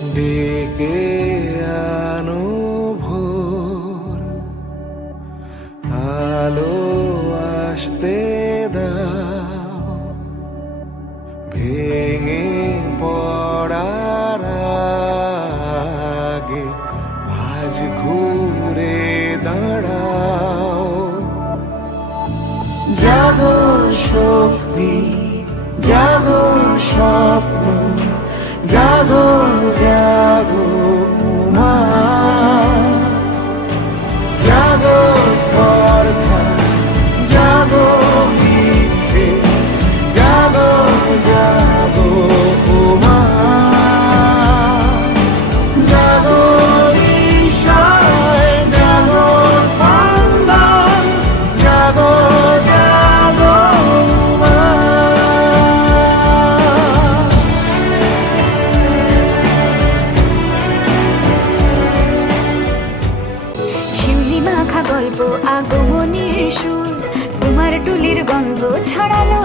ডেকে আনো ভোর, আলো আসতে দাও, ভেঙে পড়ার আগে আজ ঘুরে দাঁড়াও। জাগো শক্তি, জাগো স্বপ্ন, জাগো জাগো উমা, জাগো স্পর্ধা, জাগো ইচ্ছে, জাগো জাগো উমা, জাগো বিষয়, জাগো স্পন্দন, জাগো জাগো উমা। শিউলি মাখা গল্প আগমনীর সুর, তোমার টুলির গন্ধ ছড়ালো।